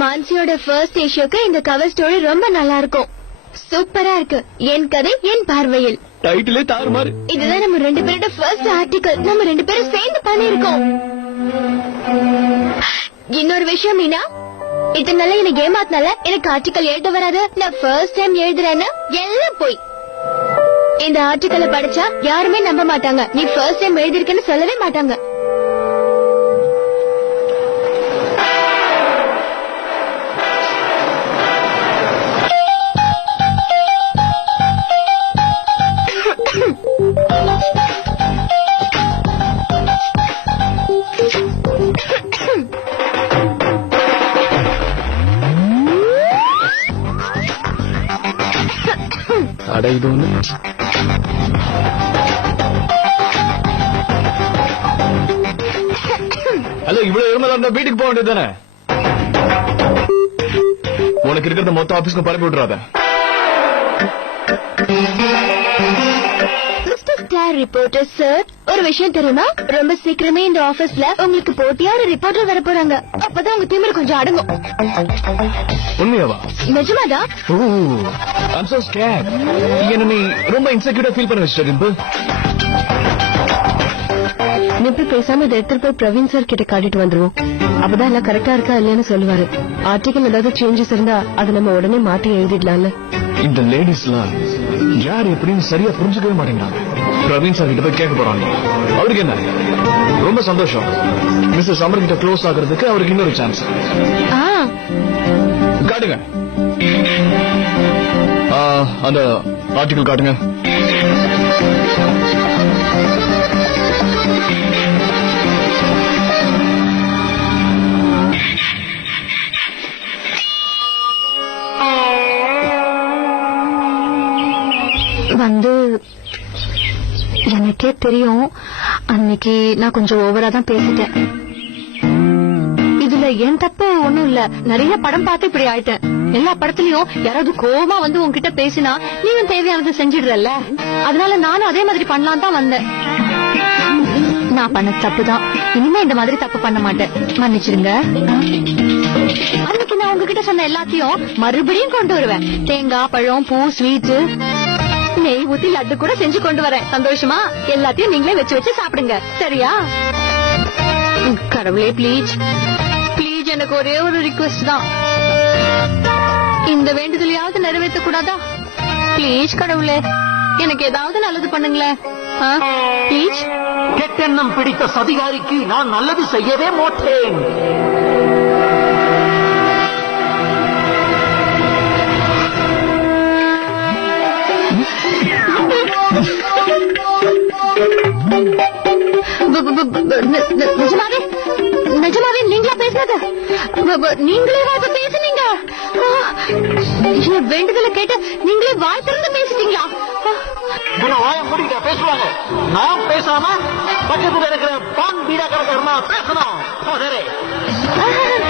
மான்சியோட first இஷ்யூக்கு இந்த cover story ரொம்ப நல்லா இருக்கும். சூப்பரா இருக்கு. என் கதை என் பார்வையில். டைட்டிலே தாறுமாறு. இதுதான் நம்ம ரெண்டு பேரோட ஃபர்ஸ்ட் ஆர்டிகல். நம்ம ரெண்டு பேரும் சேர்ந்து பண்ணிருக்கோம். இன்னொரு விஷயம் மீனா, இத்தனை நாளா எனக்கு ஏமாத்தினால எனக்கு ஆர்டிகல் எழுத வராது, நான் ஃபர்ஸ்ட் டைம் எழுதுறேன்னு எல்லாம் போய். இந்த ஆர்டிகலை படிச்சா யாருமே நம்ப மாட்டாங்க. நீ ஃபர்ஸ்ட் டைம் எழுதிருக்கேன்னு சொல்லவே மாட்டாங்க. அட இது ஒண்ணு. ஹலோ, இவ்வளவு இருமலா இருந்தா வீட்டுக்கு போக வேண்டியது தானே? உனக்கு இருக்கிறத மொத்த ஆபீஸ்க்கு பரப்பி விட்டுறாத. ரிப்போர்ட்டர் சார், ஒரு விஷயம் தெரியுமா? ரொம்ப சீக்கிரமே இந்த ஆபீஸ்ல உங்களுக்கு போட்டியா ஒரு ரிப்போர்ட்டர் வர போறாங்க. அப்பதான் உங்க திமிரு கொஞ்சம் அடங்கும். உண்மையாவா? நிஜமாதான். I'm so scared. நீ ரொம்ப இன்செக்யூரா ஃபீல் பண்ண வச்சிட்ட டிம்பிள். நிப்பிள் பேசாம இதை எடுத்துட்டு போய் பிரவீன் சார் கிட்ட காட்டிட்டு வந்துருவோம். அப்பதான் எல்லாம் கரெக்டா இருக்கா இல்லையான்னு சொல்லுவாரு. ஆர்டிகல் ஏதாவது சேஞ்சஸ் இருந்தா அது நம்ம உடனே மாட்டி எழுதிடலாம்ல. இந்த லேடிஸ்லாம் யார் எப்படின்னு சரியா புரிஞ்சுக்கவே மாட்டேங்கிறாங்க. பிரவீன் சார் கிட்ட போய் கேட்க போறாங்க. அவருக்கு என்ன ரொம்ப சந்தோஷம். மிஸ்டர் சமர் கிட்ட க்ளோஸ் ஆகுறதுக்கு அவருக்கு இன்னொரு சான்ஸ். காட்டுங்க அந்த ஆர்டிகல் காட்டுங்க. வந்து எனக்கே தெரியும், அன்னைக்கு நான் கொஞ்சம் ஓவரா தான் பேசிட்டேன். இதுல என் தப்பு ஒண்ணும் இல்ல. நிறைய படம் பார்த்து இப்படி ஆயிட்டேன். எல்லா படத்துலயும் யாராவது கோவமா வந்து உன்கிட்ட பேசினா நீயும் தேவையானது செஞ்சிடுறல்ல. அதனால நானும் அதே மாதிரி பண்ணலாம் தான் வந்தேன். நான் பண்ண தப்புதான். இனிமே இந்த மாதிரி தப்பு பண்ண மாட்டேன். மன்னிச்சிருங்க. அன்னைக்கு நான் உங்ககிட்ட சொன்ன எல்லாத்தையும் மறுபடியும் கொண்டு வருவேன். தேங்காய், பழம், பூ, ஸ்வீட், நெய் ஊத்தி லட்டு கூட செஞ்சு கொண்டு வரேன். சந்தோஷமா? எல்லாத்தையும் நீங்களே வச்சு வச்சு சாப்பிடுங்க. சரியா? கடவுளே, ப்ளீஸ் ப்ளீஸ், எனக்கு ஒரே ஒரு ரிக்வெஸ்ட் தான். இந்த வேண்டுதலையாவது நிறைவேற்ற கூடாதா? ப்ளீஸ் கடவுளே, எனக்கு ஏதாவது நல்லது பண்ணுங்களேன். ப்ளீஸ். கெட்டெண்ணம் பிடித்த சதிகாரிக்கு நான் நல்லது செய்யவே மாட்டேன். நிஜமாவே நிஜமாவே நீங்களா பேசினது? நீங்களே வாய்ப்பு பேசுனீங்க. வேண்டுதலை கேட்டு நீங்களே வாய் திறந்து பேசிட்டீங்களா? வாய மூடிக்கிட்ட பேசுவாங்க. நான் பேசாம பக்கத்துல இருக்கிற பான் பீடா கடைக்காரனா பேசணும்.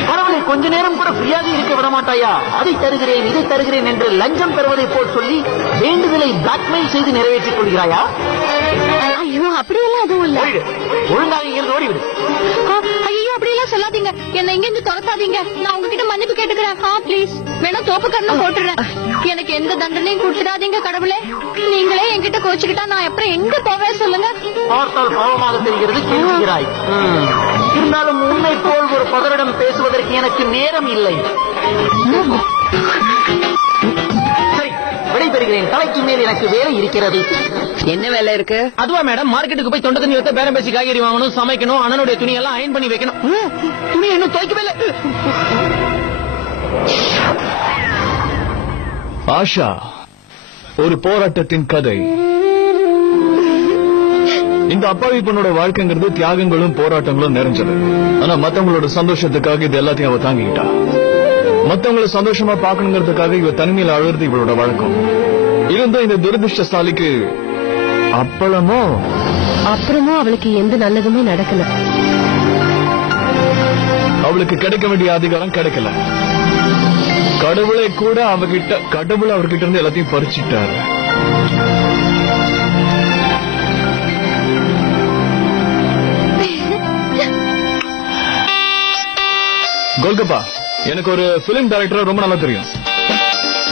கடவுளை கொஞ்ச நேரம் கூட ஃப்ரீயாக இருக்க விட மாட்டாயா? அதை தருகிறேன், இதை தருகிறேன் என்று லஞ்சம் பெறுவதை போல் சொல்லி வேண்டுதலை பிளாக்மெயில் செய்து நிறைவேற்றிக் கொள்கிறாயா? ஐயோ, அப்படியெல்லாம் அதுவும் இல்ல. ஒழுங்காக இங்கிருந்து ஓடிவிடு. ஐயோ, அப்படியெல்லாம் சொல்லாதீங்க. என்ன இங்க இருந்து துரத்தாதீங்க. நான் உங்ககிட்ட மன்னிப்பு கேட்டுக்கிறேன். ப்ளீஸ். வேணா தோப்பு கண்ணு போட்டுறேன். எனக்கு எந்த தண்டனையும் கொடுத்துடாதீங்க கடவுளே. நீங்களே என்கிட்ட கோச்சுக்கிட்டா நான் அப்புறம் எங்க போவேன் சொல்லுங்க. பார்த்தால் பாவமாக தெரிகிறது, கேட்கிறாய். இருந்தாலும் உன்னை போல் ஒரு பதரிடம் பேசுவதற்கு எனக்கு நேரம் இல்லை. சரி, விடைபெறுகிறேன். தலைக்கு மேல் எனக்கு வேலை இருக்கிறது. என்ன வேலை இருக்கு? அதுவா மேடம், மார்க்கெட்டுக்கு போய் தொண்டை தண்ணி வைத்த பேரம் பேசி காய்கறி வாங்கணும், சமைக்கணும், அண்ணனுடைய துணி எல்லாம் அயன் பண்ணி வைக்கணும். துணி இன்னும் துவைக்கவே இல்லை. ஆஷா, ஒரு போராட்டத்தின் கதை. இந்த அப்பாவி பொண்ணோட வாழ்க்கைங்கிறது தியாகங்களும் போராட்டங்களும் நிறைஞ்சது. ஆனா மத்தவங்களோட சந்தோஷத்துக்காக இது எல்லாத்தையும் அவ தாங்கிக்கிட்டா. மத்தவங்களை சந்தோஷமா பாக்கணுங்கிறதுக்காக இவ தனிமையில அழுறது இவளோட வழக்கம். இருந்தும் இந்த துரதிருஷ்டசாலிக்கு அப்புறமும் அவளுக்கு எந்த நல்லதுமே நடக்கல. அவ அவளுக்கு கிடைக்க வேண்டிய அதிகாரம் கிடைக்கல. கடவுளை கூட கடவுள் அவர்கிட்ட இருந்து எல்லாத்தையும் பறிச்சிட்டாரு. கோல்கப்பா, எனக்கு ஒரு பிலிம் டைரக்டர் ரொம்ப நல்லா தெரியும்.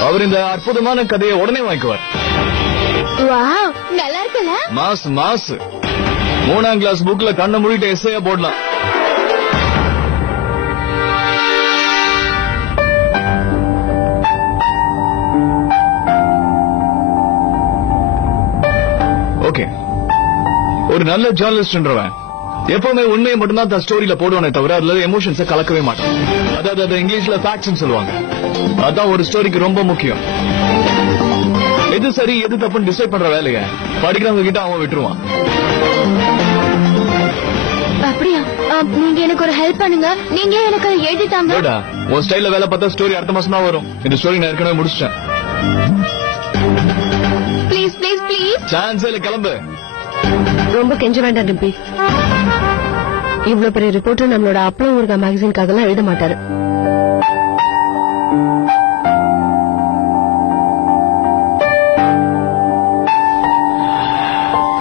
அவர் இந்த அற்புதமான கதையை உடனே வாங்கிக்குவார். நல்லா இருக்குல்ல? மாஸ் 3ஆம் கிளாஸ் புக்ல கண்ண மூடிட்டு எஸ்ஐயா போடலாம். ஓகே, ஒரு நல்ல ஜேர்னலிஸ்ட்ன்றவன் எப்பவுமே உண்மையை மட்டும்தான் தன் ஸ்டோரியில போடுவானே தவிர அதுல எமோஷன்ஸை கலக்கவே மாட்டான். அதாவது இங்கிலீஷ்ல ஃபேக்ட்ஸ் சொல்லுவாங்க. அதான் ஒரு ஸ்டோரிக்கு ரொம்ப முக்கியம். எது சரி எது தப்புன்னு டிசைட் பண்ற வேலைய படிக்கிறவங்க கிட்ட அவன் விட்டுருவான். அப்படியா? நீங்க எனக்கு ஒரு ஹெல்ப் பண்ணுங்க. நீங்க எனக்கு எழுதி தாங்க. உன் ஸ்டைல்ல வேலை பார்த்தா ஸ்டோரி அடுத்த மாசம் தான் வரும். இந்த ஸ்டோரி நான் ஏற்கனவே முடிச்சிட்டேன். Please please please. சான்ஸ் இல்ல, கிளம்பு. ரொம்ப கெஞ்ச வேண்டாம் டிம்பி. இவ்வளவு பெரிய ரிப்போர்ட்டர் நம்மளோட அப்பளம் ஊர்கா மேகசின்காக எல்லாம் எழுத மாட்டாரு.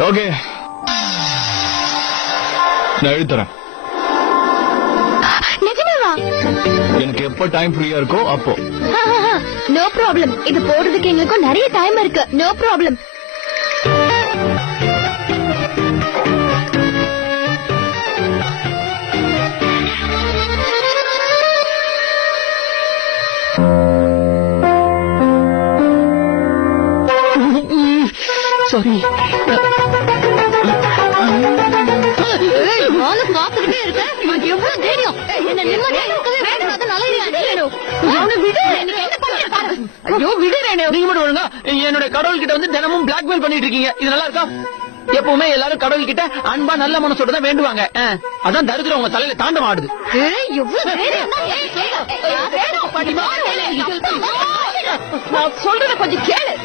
ஓகே, நான் எழுதுறேன். நிஜமாவா? எனக்கு எப்ப டைம் ஃப்ரீயா இருக்கோ அப்போ. No problem. இது போடுறதுக்கு எங்களுக்கும் நிறைய டைம் இருக்கு. No problem. சாரி. நானும் காத்துக்கிட்டே இருக்கேன். உனக்கு எவ்வளவு தைரியம்? என்ன நிம்மதியா இருக்கவே வேண்டாம். நல்ல என்ன பண்ண பாரு. ஐயோ விடுறேனே. நீங்க மட்டும் ஒழுங்கா என்னோட கடவுள் கிட்ட வந்து தினமும் பிளாக்மெயில் பண்ணிட்டு இருக்கீங்க. இது நல்லா இருக்கா? எப்பவுமே எல்லாரும் கடவுள் கிட்ட அன்பா நல்ல மனசோட தான் வேண்டுவாங்க. அதான் தரித்திரம் உங்க தலையில தாண்டம் ஆடுது. நான் சொல்றத கொஞ்சம் கேளு.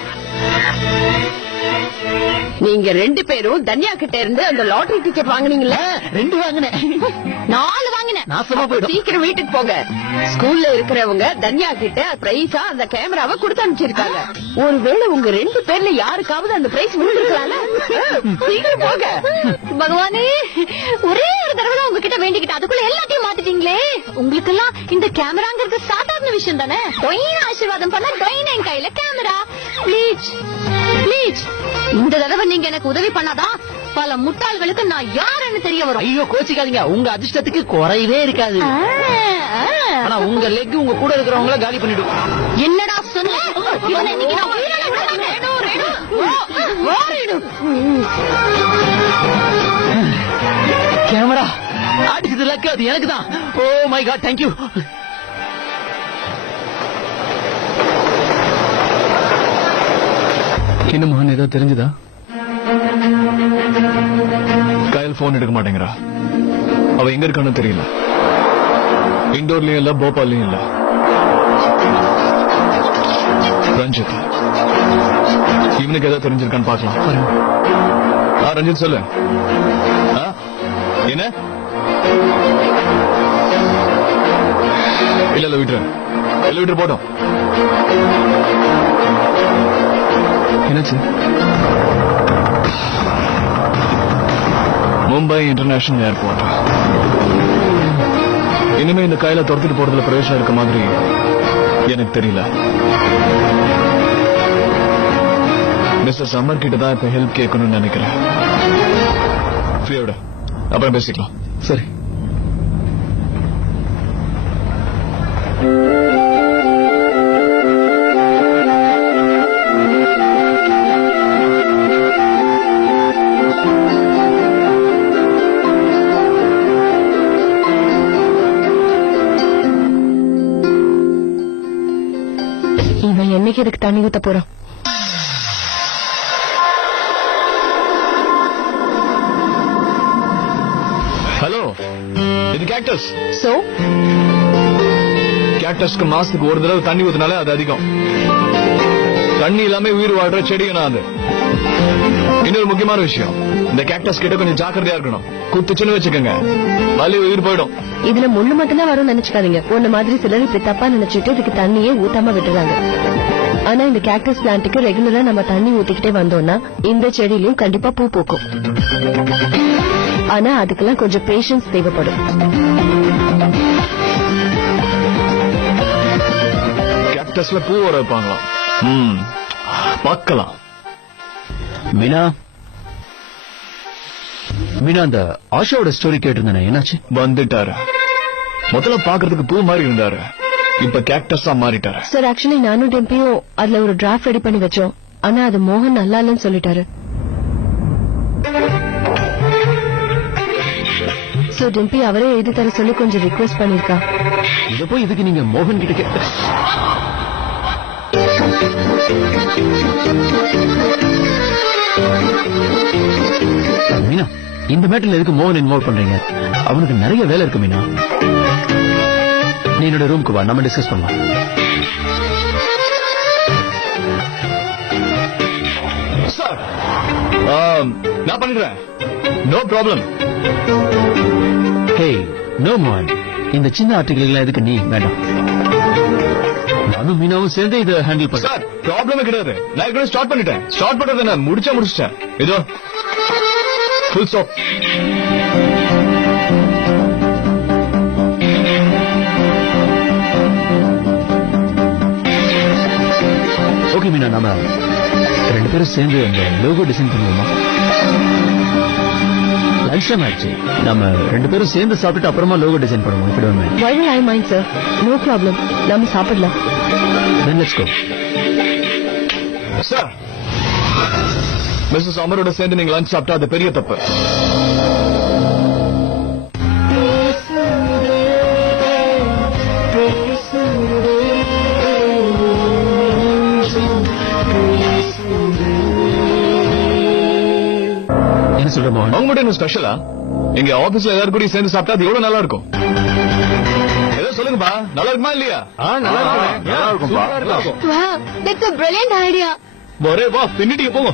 நீங்க 2 பேரும் தன்யா கிட்ட இருந்து அந்த லாட்டரி டிக்கெட் வாங்குனீங்கல்ல? 2 வாங்கினேன். 4 வாங்கினேன். நாசமா போயிடும். சீக்கிரம் வீட்டுக்கு போங்க. ஸ்கூல்ல இருக்கிறவங்க தன்யா கிட்ட பிரைஸா அந்த கேமராவை கொடுத்து அனுப்பிச்சிருக்காங்க. ஒருவேளை உங்க 2 பேர்ல யாருக்காவது அந்த பிரைஸ் விழுந்திருக்கலாம்ல? சீக்கிரம் போங்க. பகவானே, ஒரே ஒரு தடவை தான் உங்ககிட்ட வேண்டிக்கிட்டேன். அதுக்குள்ள எல்லாத்தையும் மாத்திட்டீங்களே. உங்களுக்கு எல்லாம் இந்த கேமராங்கிறது சாதாரண விஷயம் தானே. ஆசீர்வாதம் பண்ண என் கையில கேமரா. ப்ளீஸ் ப்ளீஸ், இந்த தடவை நீங்க எனக்கு உதவி பண்ணாதான் பல முட்டாள்களுக்கு நான் யாருன்னு தெரிய வரும். ஐயோ கோச்சிக்காதீங்க. உங்க அதிர்ஷ்டத்துக்கு குறையவே இருக்காது. ஆனா உங்க லெக் உங்க கூட இருக்கிறவங்கள காலி பண்ணிடும். என்னடா சொன்ன? இவனை இன்னைக்கு நான் உயிரோட விட மாட்டேன். கேமரா அடிச்சது லக்கு, அது எனக்கு தான். Oh my God, thank you. என்ன மகன், ஏதாவது தெரிஞ்சுதா? கையில் போன் எடுக்க மாட்டேங்கிறா. அவ எங்க இருக்கான்னு தெரியல. இண்டோர்லயும் இல்ல, போபால்லயும் இல்ல. ரஞ்சித், இவனுக்கு ஏதாவது தெரிஞ்சிருக்கான்னு பாக்கலாம். ரஞ்சித் சொல்லு. என்ன? இல்ல விட்டுரு போட்டோம். என்னாச்சு? Mumbai international airport. இனிமே இந்த கையில துரத்திட்டு போறதுல பிரவேசம் இருக்க மாதிரி எனக்கு தெரியல. மிஸ்டர் சம்மர் கிட்ட தான் இப்ப ஹெல்ப் கேட்கணும்னு நினைக்கிறேன். ஃப்ரீயோட அப்புறம் பேசிக்கலாம். சரி. இவன் என்னைக்கு இதுக்கு தண்ணி ஊத்த போறான்? ஹலோ, இது கேக்டஸ். சோ கேக்டஸ்க்கு மாசத்துக்கு ஒரு தடவை தண்ணி ஊத்தினாலே அது அதிகம். தண்ணி இல்லாம உயிர் வாழ்ற செடிங்க அது. இன்னொரு முக்கியமான விஷயம், இந்த கேக்டஸ் கிட்ட கொஞ்சம் ஜாக்கிரதையா இருக்கணும். குத்துச்சுன்னு வச்சுக்கோங்க, வலி உயிர் போயிடும். இதுல முள்ளு மட்டும்தான் வரும் நினைச்சுக்காதீங்க. உன்ன மாதிரி சிலர் இப்படி தப்பா நினைச்சிட்டு இதுக்கு தண்ணியே ஊத்தாம விட்டுறாங்க. ஆனா இந்த கேக்டஸ் பிளான்ட்டுக்கு ரெகுலரா நம்ம தண்ணி ஊத்திக்கிட்டே வந்தோம்னா இந்த செடியிலயும் கண்டிப்பா பூ பூக்கும். ஆனா அதுக்கெல்லாம் கொஞ்சம் பேஷன்ஸ் தேவைப்படும். கேக்டஸ்ல பூ வர வைப்பாங்களாம். பார்க்கலாம். மீனா, அந்த ஆஷாவோட ஸ்டோரி கேட்டிருந்தேன், என்னாச்சு? வந்துட்டாரு. முதல்ல பாக்குறதுக்கு பூ மாதிரி இருந்தாரு, இப்ப கேக்டஸா மாறிட்டாரு. சார் ஆக்சுவலி நானும் டெம்பியும் அதுல ஒரு டிராஃப்ட் ரெடி பண்ணி வச்சோம். ஆனா அது மோகன் நல்லா இல்லன்னு சொல்லிட்டாரு. சோ டெம்பி அவரே எழுதி தர சொல்லி கொஞ்சம் ரிக்வெஸ்ட் பண்ணிருக்கா. இத போய் இதுக்கு நீங்க மோகன் கிட்ட மீனா, இந்த மேட்டர்ல எதுக்கு மோகன் இன்வால்வ் பண்றீங்க? அவனுக்கு நிறைய வேலை இருக்கு மீனா. நீ என்னோட ரூமுக்கு வா, நம்ம டிஸ்கஸ் பண்ணலாம். சார், நான் பண்ணிடுறேன், நோ ப்ராப்ளம். ஹே, நோ மோகன், இந்த சின்ன ஆர்டிகல் எதுக்கு நீ வேண்டாம். நானும் மீனாவும் சேர்ந்து இதை ஹேண்டில் பண்ண. சார், ப்ராப்ளமே கிடையாது. நான் ஏற்கனவே ஸ்டார்ட் பண்ணிட்டேன். ஸ்டார்ட் பண்றதை நான் முடிச்சிட்டேன். இதோ ஃபுல் ஸ்டாப். ஓகே மீனா, நாம ரெண்டு பேரும் சேர்ந்து அந்த லோகோ டிசைன் பண்ணுவோமா? லஞ்ச் டைம் ஆயிடுச்சு, நம்ம ரெண்டு பேரும் சேர்ந்து சாப்பிட்டு அப்புறமா லோகோ டிசைன் பண்ணுவோம். இப்படி ஒண்ணு. Why don't I mind, sir? No problem. நாம சாப்பிடலாம். Then let's go. Sir, missus அமரோட சேர்ந்து நீங்க லஞ்ச் சாப்பிட்டா அது பெரிய தப்பு. என்ன சொல்ற மோகன்? அவங்க மட்டும் என்ன ஸ்பெஷலா? எங்க ஆபீஸ்ல எல்லாரும் கூட சேர்ந்து சாப்பிட்டா அது எவ்வளவு நல்லா இருக்கும். ஏதோ சொல்லுங்கப்பா, நல்லா இருக்குமா இல்லையா? நல்லா இருக்கும்பா. Wow, that's a brilliant idea. ஒரே வா, பின்னிட்டு போங்க.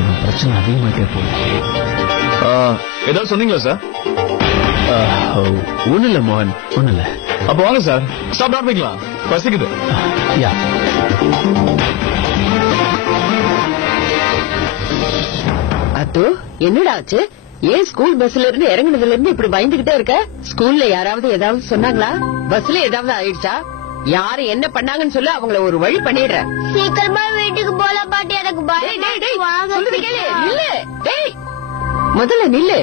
இவன் பிரச்சனை அதிகமாயிட்டே போகும். ஏதாவது சொன்னீங்களா சார்? ஒண்ணு இல்ல மோகன், ஒண்ணு இல்ல. அப்ப வாங்க சார், சாப்பிட ஆரம்பிக்கலாம். பசிக்குது. யா, அத்து என்னடா ஆச்சு? ஏன் ஸ்கூல் பஸ்ல இருந்து இறங்குனதுல இருந்து இப்படி பயந்துகிட்டே இருக்க? ஸ்கூல்ல யாராவது ஏதாவது சொன்னாங்களா? பஸ்ல ஏதாவது ஆயிடுச்சா? யாரு என்ன பண்ணாங்கன்னு சொல்லு, அவங்கள ஒரு வழி பண்ணிடுறேன். சீக்கிரமா வீட்டுக்கு போல பாட்டி, எனக்கு சொல்லுது கேளு. நில்லு, டேய், முதல்ல நில்லு.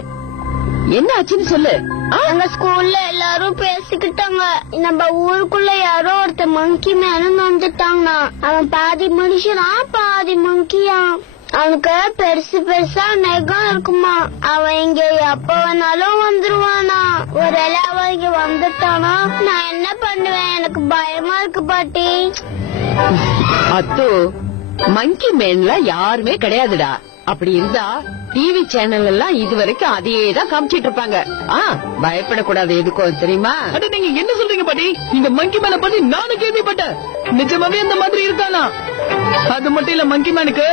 என்ன ஆச்சுன்னு சொல்லு. அங்க ஸ்கூல்ல எல்லாரும் பேசிக்கிட்டாங்க. நம்ம ஊருக்குள்ள யாரோ ஒருத்த மங்கி மேனு வந்துட்டாங்கண்ணா. அவன் பாதி மனுஷனா பாதி மங்கியா. அவனுக்கு பெருசு பெருசா நெகம் இருக்குமா. அவன் இங்க எப்ப வேணாலும் வந்துருவானா. ஒருவேளை அவன் இங்க வந்துட்டானா நான் என்ன பண்ணுவேன்? எனக்கு பயமா இருக்கு பாட்டி. அத்து, மங்கி மேன்ல யாருமே கிடையாதுடா. அப்படி இருந்தா டிவி சேனல் எல்லாம் இதுவரைக்கும் அதையேதான் காமிச்சிட்டு இருப்பாங்க. பயப்படக்கூடாது. எதுக்கும் தெரியுமா? அட, நீங்க என்ன சொல்றீங்க பாட்டி? இந்த மங்கி மேனை பத்தி நானும் கேள்விப்பட்டேன். நிஜமாவே அந்த மாதிரி இருக்கானா? அது மட்டும் இல்ல, மங்கி மேனுக்கு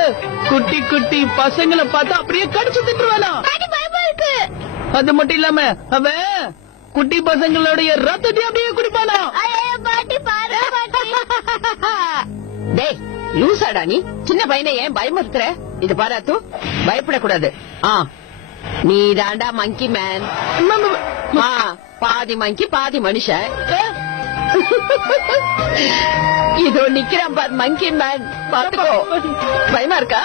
குட்டி குட்டி பசங்களை பார்த்தா அப்படியே கடிச்சு திட்டுவானா. பயமா இருக்கு. அது மட்டும் இல்லாம அவன் குட்டி பசங்களுடைய ரத்தத்தை அப்படியே குடிப்பானா. ஐயோ பாட்டி, பாரு பாட்டி. டேய் லூசாடா நீ? சின்ன பையனை ஏன் பயமுறுத்துற? இது பாரு அத்து, பயப்படக்கூடாது. நீ தாண்டா மங்கி மேன். பாதி மங்கி பாதி மனுஷன். இதோ நிக்கிறான் பார் மங்கி மேன், பாத்துக்கோ. பயமா இருக்கா?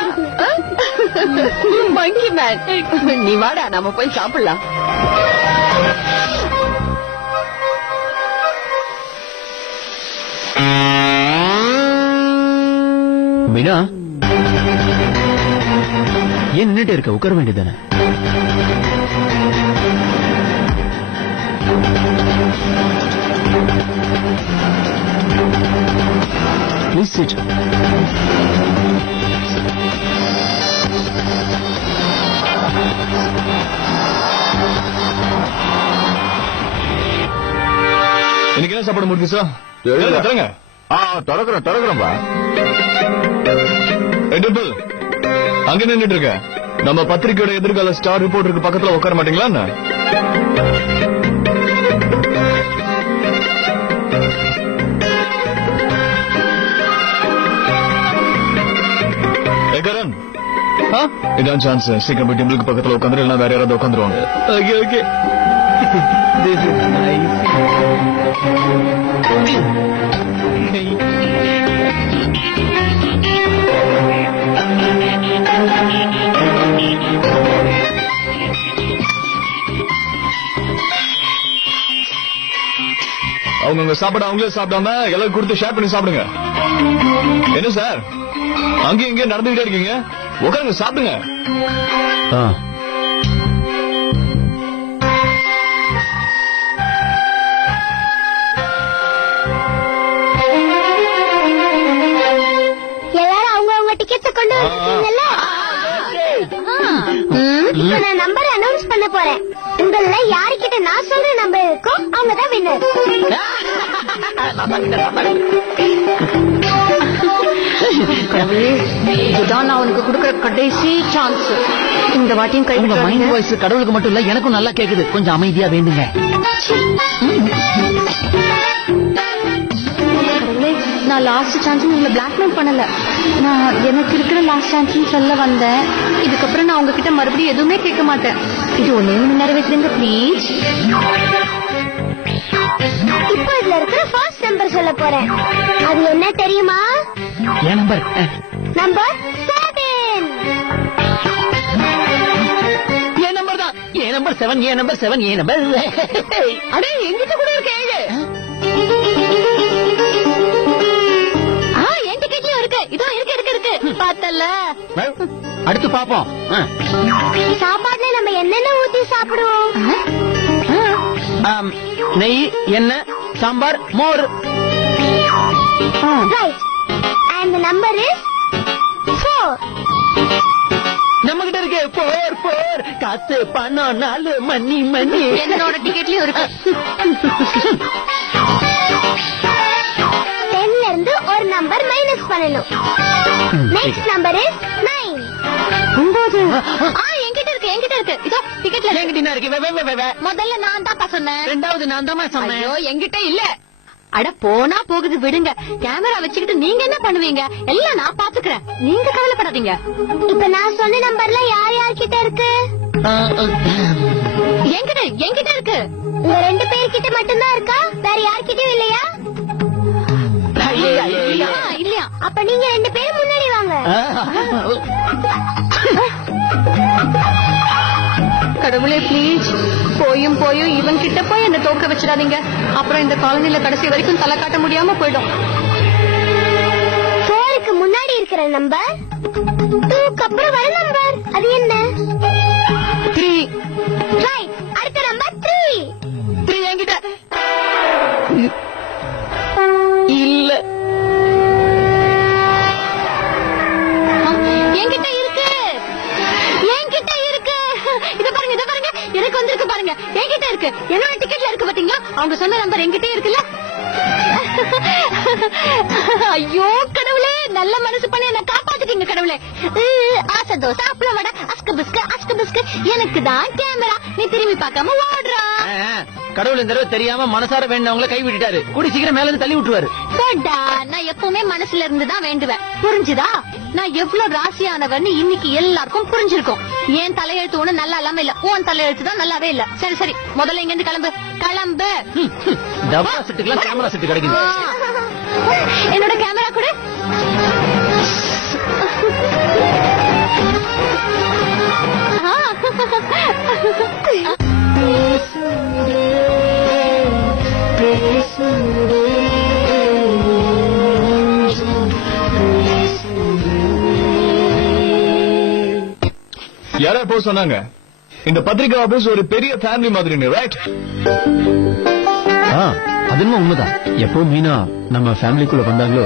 மங்கி மேன், நீ வாடா, நம்ம போய் சாப்பிடலாம். மீனா, ஏன் நின்னுட்டு இருக்க? உட்கார வேண்டியதானே? Please sit. இன்னைக்கு என்ன சாப்பாடு முடிச்சு சார்? தரங்க. தொடக்குறோம்பா. டிம்பிள், அங்க நின்னுட்டு இருக்க. நம்ம பத்திரிக்கையோட எதிர்கால ஸ்டார் ரிப்போர்ட்டருக்கு பக்கத்துல உட்கார மாட்டீங்களா என்ன? கரண், இதான் சான்ஸ். சீக்கிரம் போய் டிம்பிளுக்கு பக்கத்துல உட்காந்துரு, இல்லைன்னா வேற யாராவது உட்காந்துருவாங்க. Okay okay. This is nice. அவங்க சாப்பாடு அவங்களே சாப்பிடாம எல்லாரும் கொடுத்து ஷேர் பண்ணி சாப்பிடுங்க. என்ன சார் அங்கேயும் இங்கேயும் நடந்துகிட்டே இருக்கீங்க? உட்காருங்க, சாப்பிடுங்க. எல்லாரும் அவங்க டிக்கெட்ஸ் கொண்டு வந்துட்டீங்கல்ல? இப்ப நான் நம்பர் அனௌன்ஸ் பண்ண போறேன். உங்கள யாருக்கிட்ட நான் சொல்ற நம்பர் இருக்கோ அவங்க தான் வின்னர். இதுதான் நான் உனக்கு கொடுக்கற கடைசி சான்ஸ். இந்த வாட்டியும் கை உங்க மைண்ட் வாய்ஸ் கடவுளுக்கு மட்டும் இல்ல, எனக்கும் நல்லா கேக்குது. கொஞ்சம் அமைதியா வேண்டுங்க. நான் லாஸ்ட் சான்ஸ் உங்களை பிளாக்மெயில் பண்ணல. நான் எனக்கு இருக்கிற லாஸ்ட் சான்ஸ் சொல்ல வந்தேன். இதுக்கப்புறம் நான் உங்ககிட்ட மறுபடியும் எதுவுமே கேட்க மாட்டேன். இது ஒண்ணே ஒண்ணு நிறைவேற்றுங்க ப்ளீஸ். இப்போ இதுல இருக்கிற ஃபர்ஸ்ட் நம்பர் சொல்ல போறேன். அது என்ன தெரியுமா? என் நம்பர் நம்பர் 7. என் நம்பர் தான். என் நம்பர் 7. என் நம்பர் 7. என் நம்பர் அடே எங்கிட்ட கூட இருக்க. என் டிக்கெட்லயும் இருக்கு. இதோ இருக்கு பார்த்தல. அடுத்து பாப்போம். சாப்பாடுல நம்ம என்னென்ன ஊத்தி சாப்பிடுவோம்? நெய், எண்ணெய், சாம்பார், மோர். Right. And the number is 4. நம்ம கிட்ட இருக்கு 4. காசு, பணம், 4, மணி. என்னோட டிக்கெட்லயும் இருக்கு. 10ல இருந்து ஒரு நம்பர் மைனஸ் பண்ணணும். Next number is 9. 9. என்கிட்ட இருக்கு. இதோ டிக்கெட்ல என்கிட்ட இருக்கு. முதல்ல நான் தான் சொன்னேன். ரெண்டாவது நான் தான் சொன்னேன். ஐயோ என்கிட்ட இல்ல. அட போனா போகுது விடுங்க. கேமரா வச்சுக்கிட்டு நீங்க என்ன பண்ணுவீங்க? எல்லாம் நான் பாத்துக்கிறேன். நீங்க கவலைப்படாதீங்க. இப்ப நான் சொன்ன நம்பர்ல யார்கிட்ட இருக்கு? என்கிட்ட இருக்கு. உங்க 2 பேர்கிட்ட மட்டும்தான் இருக்கா? வேற யார்கிட்டயும் இல்லையா? இல்லையா? அப்ப நீங்க 2 பேரும் முன்னாடி வாங்க. கடவுளே ப்ளீஸ், போயும் இவன் கிட்ட போய் என்ன தோக்க வச்சிடாதீங்க. அப்புறம் இந்த காலனில கடைசி வரைக்கும் தலை காட்ட முடியாம போயிடும். 4க்கு முன்னாடி இருக்கிற நம்பர் 2க்கு அப்புறம் வர நம்பர் அது என்ன? 3. ரைட். அடுத்த நம்பர் 3. 3 என்கிட்ட இல்ல. என்கிட்ட இருக்கு. இத பாருங்க. எனக்கு வந்திருக்கு பாருங்க. என்கிட்ட இருக்கு. என்னோட டிக்கெட்ல இருக்கு பாத்தீங்களா? அவங்க சொன்ன நம்பர் என்கிட்ட இருக்குல்ல. ஐயோ கடவுளே, நல்ல மனசு பண்ணி என்ன காப்பாத்திட்டீங்க கடவுளே. ஆசை தோசை, அப்பளம் வடை, அஸ்கு பிஸ்கு. எனக்கு தான் கேமரா. நீ திரும்பி பார்க்காம ஓடுறா. கடவுள் இந்த தடவை தெரியாம மனசார வேண்டவங்களை கை விட்டுட்டாரு. கூடி சீக்கிரம் மேல இருந்து தள்ளி விட்டுருவாரு. போடா, நான் எப்பவுமே மனசுல இருந்து தான் வேண்டுவேன். புரிஞ்சுதா? நான் எவ்வளவு ராசியானவன்னு இன்னைக்கு எல்லாருக்கும் புரிஞ்சிருக்கும். ஏன் தலையெழுத்து ஒண்ணு நல்லா இல்லாம இல்ல, உன் தலையெழுத்து தான் நல்லாவே இல்ல. சரி முதல்ல இங்க இருந்து கிளம்பு. டபா செட்டுக்கெல்லாம் கேமரா செட்டு கிடைக்குது. என்னோட கேமரா கூட. யாரா போ சொன்னாங்க? இந்த பத்திரிகை ஆபீஸ் ஒரு பெரிய ஃபேமிலி மாதிரி, ரைட்? அது என்ன உண்மைதான். எப்போ மீனா நம்ம ஃபேமிலிக்குள்ள வந்தாங்களோ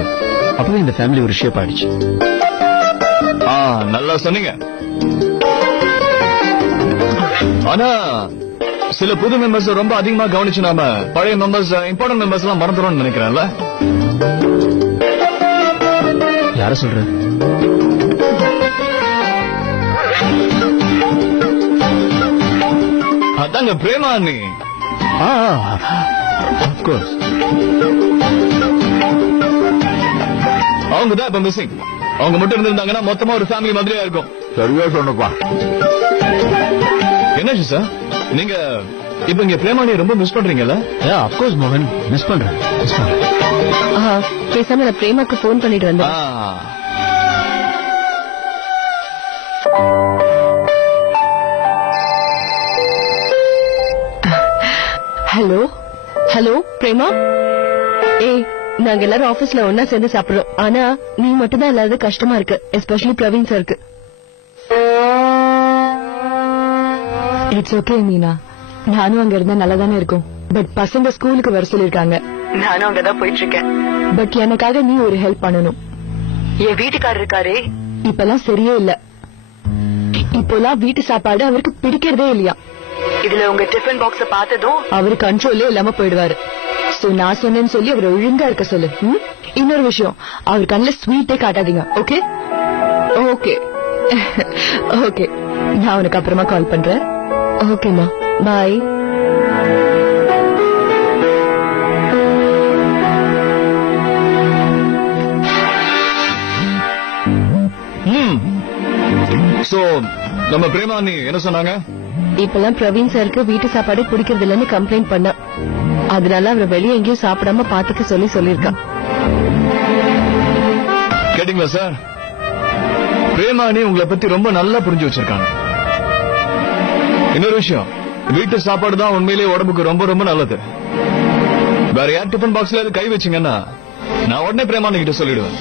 அப்பவே இந்த ஃபேமிலி ஒரு ஷேப் ஆயிடுச்சு. நல்லா சொன்னீங்க. ஆனா சில புது மெம்பர்ஸ் ரொம்ப அதிகமா கவனிச்சு நாம பழைய மெம்பர்ஸ் இம்பார்ட்டன்ட் மெம்பர்ஸ் எல்லாம் மறந்துடும்னு நினைக்கிறேன்ல. யார சொல்ற? அதாங்க பிரேமா அண்ணி. அப்கோர்ஸ். அவங்க தான் இப்ப மிஸ்ஸிங். அவங்க மட்டும் இருந்திருந்தாங்கன்னா மொத்தமா ஒரு ஃபேமிலி மாதிரியா இருக்கும். சரியா சொன்னப்பா. என்னாச்சு சார், நீங்க இப்ப இங்க பிரேமாணியை ரொம்ப மிஸ் பண்றீங்கல்ல? அப்கோர்ஸ் மோகன், மிஸ் பண்றேன். பேசாம நான் பிரேமாக்கு போன் பண்ணிட்டு வந்தேன். ஹலோ ஹலோ பிரேமா, ஏய் நாங்க எல்லாரும் ஆபீஸ்ல ஒன்னா சேர்ந்து சாப்பிடுறோம். ஆனா நீ மட்டும் தான் இல்லாத கஷ்டமா இருக்கு, எஸ்பெஷலி பிரவீன் சாருக்கு. இட்ஸ் ஓகே மீனா, நானும் அங்க இருந்தா நல்லா தானே இருக்கும். பட் பசங்க ஸ்கூலுக்கு வர சொல்லிருக்காங்க, நானும் அங்கதான் போயிட்டு இருக்கேன். பட் எனக்காக நீ ஒரு ஹெல்ப் பண்ணணும். என் வீட்டுக்காரர் இருக்காரே, இப்பெல்லாம் சரியே இல்ல. இப்போலாம் வீட்டு சாப்பாடு அவருக்கு பிடிக்கிறதே இல்லையா. இதுல உங்க டிஃபன் பாக்ஸ பார்த்ததும் அவரு கண்ட்ரோல்லே இல்லாம போயிடுவாரு. சோ நான் சொன்னேன்னு சொல்லி அவர் ஒழுங்கா இருக்க சொல்லு. இன்னொரு விஷயம், அவர் கண்ணுல ஸ்வீட்டே காட்டாதீங்க. ஓகே ஓகே ஓகே, நான் உனக்கு அப்புறமா கால் பண்றேன். ஓகேமா, பாய். சோ நம்ம பிரேமா அண்ணி என்ன சொன்னாங்க? இப்பெல்லாம் பிரவீன் சாருக்கு வீட்டு சாப்பாடு பிடிக்கிறது இல்லன்னு கம்ப்ளைண்ட் பண்ண, அதனால அவரை வெளியே எங்கேயும் சாப்பிடாம பாத்துக்க சொல்லிருக்கான். கேட்டீங்களா சார்? பிரேமா அண்ணி உங்களை பத்தி ரொம்ப நல்லா புரிஞ்சு வச்சிருக்காங்க. இன்னொரு விஷயம், வீட்டு சாப்பாடு தான் உண்மையிலேயே உடம்புக்கு ரொம்ப ரொம்ப நல்லது. வேற யார் டிஃபன் பாக்ஸ்ல கை வச்சீங்கன்னா நான் உடனே பிரேமா அண்ணி கிட்ட சொல்லிடுவேன்.